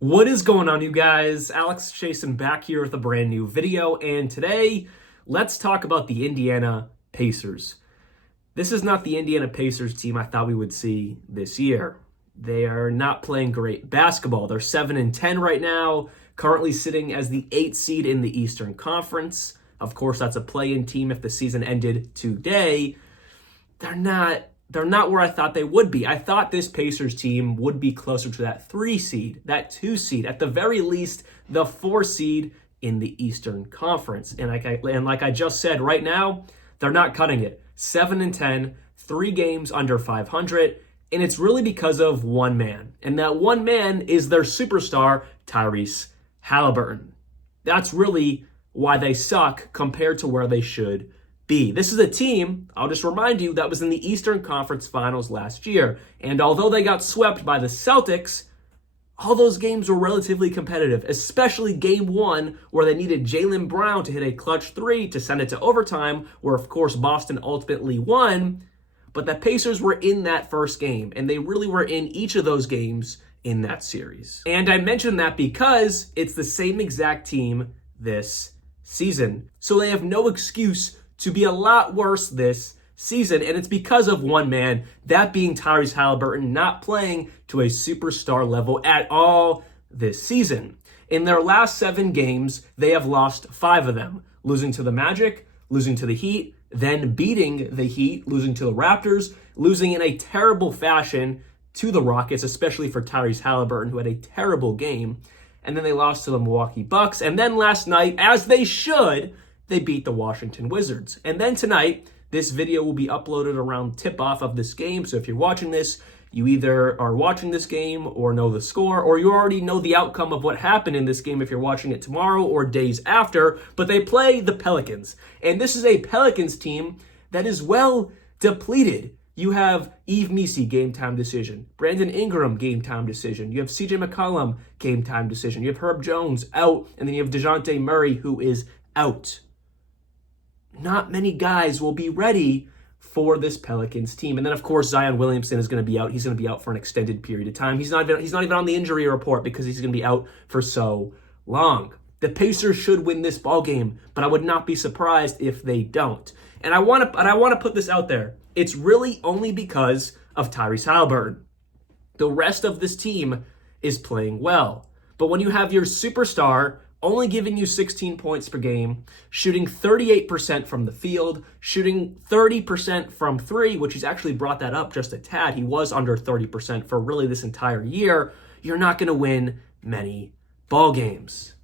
What is going on, you guys? Alex Chasen back here with a brand new video, and today let's talk about the Indiana Pacers. This is not the Indiana Pacers team I thought we would see this year. They are not playing great basketball. They're 7-10 right now, currently sitting as the 8th seed in the Eastern Conference. Of course, that's a play-in team if the season ended today. They're not where I thought they would be. I thought this Pacers team would be closer to that 3 seed, that 2 seed, at the very least, the 4 seed in the Eastern Conference. And like I just said, right now, they're not cutting it. 7-10, 3 games under 500, and it's really because of one man. And that one man is their superstar, Tyrese Haliburton. That's really why they suck compared to where they should be. This is a team, I'll just remind you, that was in the Eastern Conference Finals last year. And although they got swept by the Celtics, all those games were relatively competitive, especially game 1, where they needed Jaylen Brown to hit a clutch 3 to send it to overtime, where, of course, Boston ultimately won. But the Pacers were in that first game, and they really were in each of those games in that series. And I mention that because it's the same exact team this season. So they have no excuse to be a lot worse this season, and it's because of one man, that being Tyrese Haliburton, not playing to a superstar level at all this season. In their last 7 games, they have lost 5 of them, losing to the Magic, losing to the Heat, then beating the Heat, losing to the Raptors, losing in a terrible fashion to the Rockets, especially for Tyrese Haliburton, who had a terrible game, and then they lost to the Milwaukee Bucks, and then last night, as they should, they beat the Washington Wizards. And then tonight, this video will be uploaded around tip-off of this game. So if you're watching this, you either are watching this game or know the score, or you already know the outcome of what happened in this game if you're watching it tomorrow or days after. But they play the Pelicans. And this is a Pelicans team that is well depleted. You have Yves Missi, game time decision. Brandon Ingram, game time decision. You have CJ McCollum, game time decision. You have Herb Jones out, and then you have DeJounte Murray, who is out. Not many guys will be ready for this Pelicans team. And then, of course, Zion Williamson is going to be out. He's going to be out for an extended period of time. He's not even on the injury report because he's going to be out for so long. The Pacers should win this ball game, but I would not be surprised if they don't. And I want to put this out there. It's really only because of Tyrese Haliburton. The rest of this team is playing well. But when you have your superstar only giving you 16 points per game, shooting 38% from the field, shooting 30% from 3, which he's actually brought that up just a tad. He was under 30% for really this entire year. You're not going to win many ball games.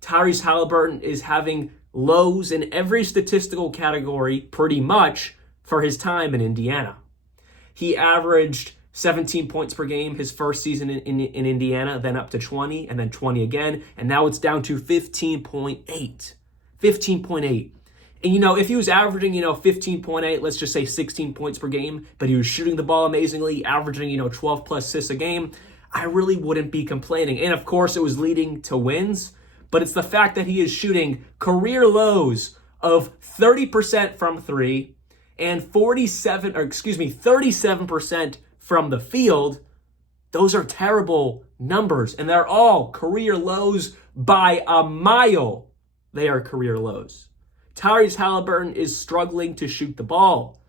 Tyrese Haliburton is having lows in every statistical category pretty much for his time in Indiana. He averaged 17 points per game his first season in Indiana, then up to 20, and then 20 again, and now it's down to 15.8. 15.8. And, if he was averaging, 15.8, let's just say 16 points per game, but he was shooting the ball amazingly, averaging, 12-plus assists a game, I really wouldn't be complaining. And, of course, it was leading to wins, but it's the fact that he is shooting career lows of 30% from 3 and 37% from the field. Those are terrible numbers, and they're all career lows by a mile. They are career lows. Tyrese Haliburton is struggling to shoot the ball,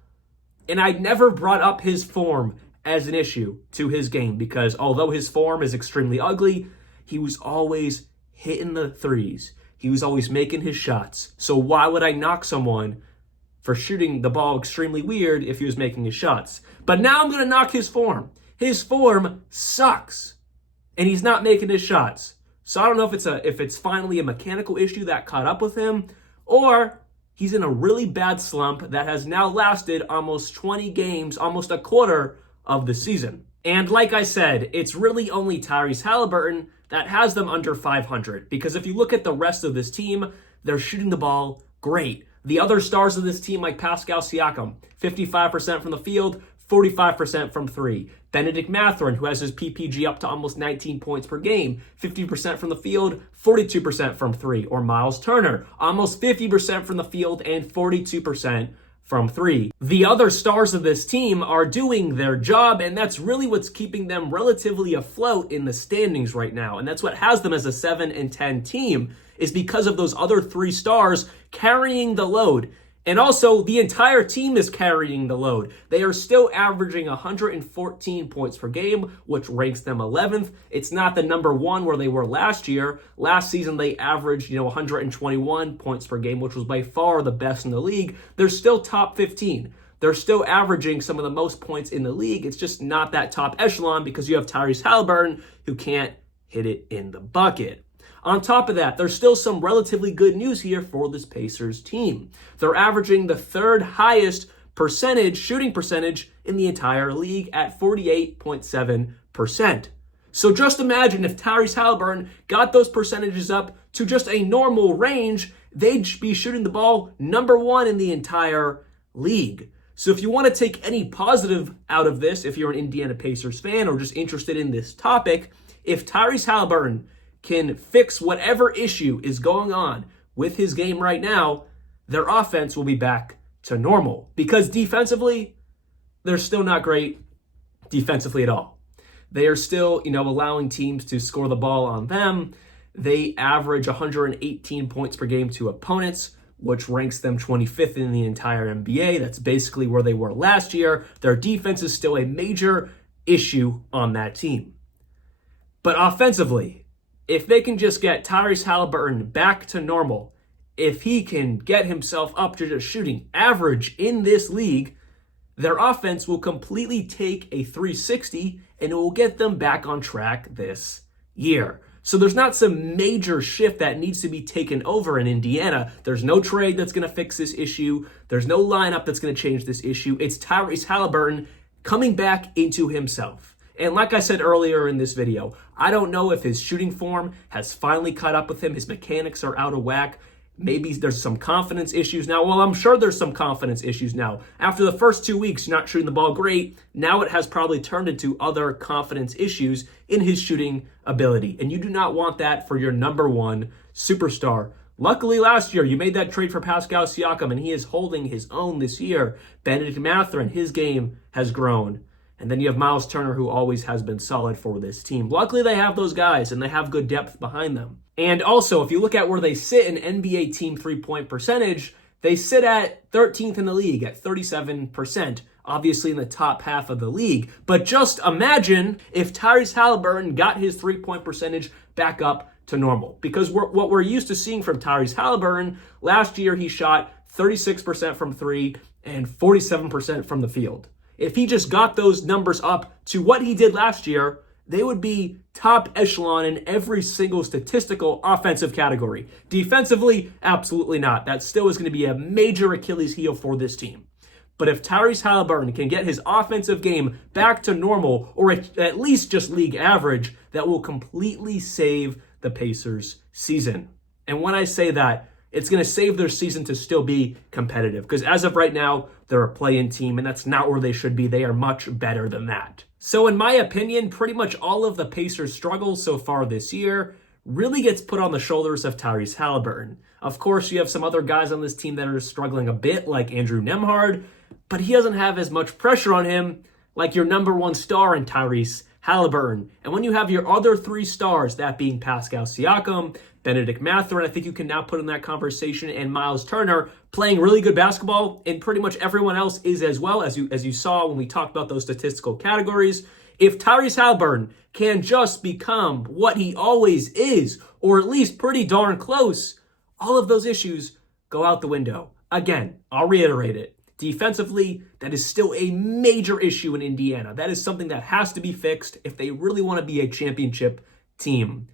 and I never brought up his form as an issue to his game because although his form is extremely ugly, he was always hitting the threes. He was always making his shots. So why would I knock someone for shooting the ball extremely weird if he was making his shots? But now I'm going to knock his form. His form sucks, and he's not making his shots. So I don't know if it's finally a mechanical issue that caught up with him, or he's in a really bad slump that has now lasted almost 20 games, almost a quarter of the season. And like I said, it's really only Tyrese Haliburton that has them under 500, because if you look at the rest of this team, they're shooting the ball great. The other stars of this team, like Pascal Siakam, 55% from the field, 45% from 3. Bennedict Mathurin, who has his PPG up to almost 19 points per game, 50% from the field, 42% from 3. Or Myles Turner, almost 50% from the field and 42% from three. The other stars of this team are doing their job, and that's really what's keeping them relatively afloat in the standings right now. And that's what has them as a 7-10 team, is because of those other three stars carrying the load. And also, the entire team is carrying the load. They are still averaging 114 points per game, which ranks them 11th. It's not the number one where they were last year. Last season, they averaged, 121 points per game, which was by far the best in the league. They're still top 15. They're still averaging some of the most points in the league. It's just not that top echelon because you have Tyrese Haliburton who can't hit it in the bucket. On top of that, there's still some relatively good news here for this Pacers team. They're averaging the third highest shooting percentage in the entire league at 48.7%. So just imagine if Tyrese Haliburton got those percentages up to just a normal range, they'd be shooting the ball number one in the entire league. So if you want to take any positive out of this, if you're an Indiana Pacers fan or just interested in this topic, if Tyrese Haliburton can fix whatever issue is going on with his game right now, their offense will be back to normal. Because defensively, they're still not great defensively at all. They are still, allowing teams to score the ball on them. They average 118 points per game to opponents, which ranks them 25th in the entire NBA. That's basically where they were last year. Their defense is still a major issue on that team. But offensively, if they can just get Tyrese Haliburton back to normal, if he can get himself up to just shooting average in this league, their offense will completely take a 360 and it will get them back on track this year. So there's not some major shift that needs to be taken over in Indiana. There's no trade that's going to fix this issue. There's no lineup that's going to change this issue. It's Tyrese Haliburton coming back into himself. And like I said earlier in this video, I don't know if his shooting form has finally caught up with him. His mechanics are out of whack. Maybe there's some confidence issues now. Well, I'm sure there's some confidence issues now. After the first 2 weeks not shooting the ball great, now it has probably turned into other confidence issues in his shooting ability. And you do not want that for your number one superstar. Luckily, last year, you made that trade for Pascal Siakam, and he is holding his own this year. Bennedict Mathurin, his game has grown. And then you have Myles Turner, who always has been solid for this team. Luckily, they have those guys, and they have good depth behind them. And also, if you look at where they sit in NBA team three-point percentage, they sit at 13th in the league at 37%, obviously in the top half of the league. But just imagine if Tyrese Haliburton got his three-point percentage back up to normal. Because what we're used to seeing from Tyrese Haliburton, last year he shot 36% from three and 47% from the field. If he just got those numbers up to what he did last year, they would be top echelon in every single statistical offensive category. Defensively, absolutely not. That still is going to be a major Achilles heel for this team. But if Tyrese Haliburton can get his offensive game back to normal, or at least just league average, that will completely save the Pacers' season. And when I say that, it's going to save their season to still be competitive. Because as of right now, they're a play-in team, and that's not where they should be. They are much better than that. So in my opinion, pretty much all of the Pacers' struggles so far this year really gets put on the shoulders of Tyrese Haliburton. Of course, you have some other guys on this team that are struggling a bit, like Andrew Nembhard, but he doesn't have as much pressure on him like your number one star in Tyrese Haliburton. And when you have your other three stars, that being Pascal Siakam, Bennedict Mathurin, I think you can now put in that conversation, and Myles Turner playing really good basketball, and pretty much everyone else is as well, as you saw when we talked about those statistical categories. If Tyrese Haliburton can just become what he always is, or at least pretty darn close, all of those issues go out the window. Again, I'll reiterate it. Defensively, that is still a major issue in Indiana. That is something that has to be fixed if they really want to be a championship team.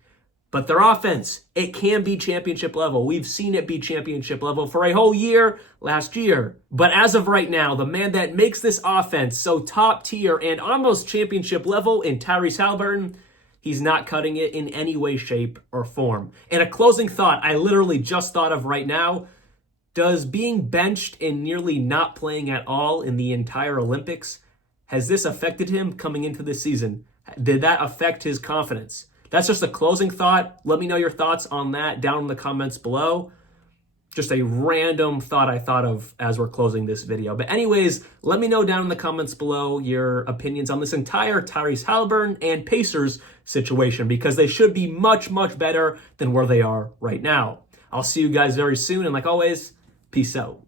But their offense, it can be championship level. We've seen it be championship level for a whole year last year. But as of right now, the man that makes this offense so top tier and almost championship level in Tyrese Haliburton, he's not cutting it in any way, shape, or form. And a closing thought I literally just thought of right now. Does being benched and nearly not playing at all in the entire Olympics, has this affected him coming into this season? Did that affect his confidence? That's just a closing thought. Let me know your thoughts on that down in the comments below. just a random thought I thought of as we're closing this video. But anyways, let me know down in the comments below your opinions on this entire Tyrese Haliburton and Pacers situation, because they should be much, much better than where they are right now. I'll see you guys very soon, and like always, peace out.